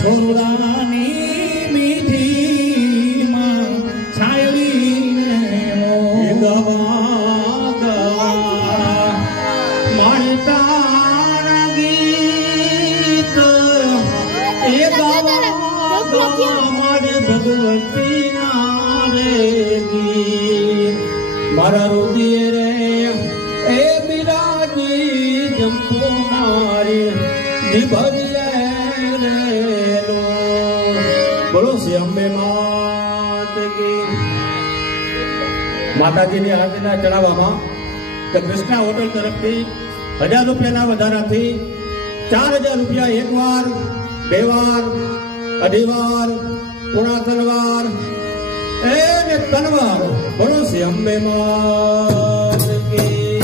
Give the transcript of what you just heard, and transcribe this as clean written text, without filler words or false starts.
છોરાની મીઠી માં છાયડીને ગવા ગવા મળતા ગીત એ ગવા ગવા મારે ભગવતી ના રે ગીત મારા રુદિયે રે એ બિરાજી જંપો મારી નિભરિયે રે લો બોલો શ્રી અંબે માત કી માતાજીની આરતીના ચડાવવામાં કે કૃષ્ણા હોટલ તરફથી 1000 રૂપિયાના વધારાથી 4000 રૂપિયા એક વાર બે વાર અઢી વાર પૂર્ણ તલવાર એ તલવાર બોલો શ્રી અંબે માત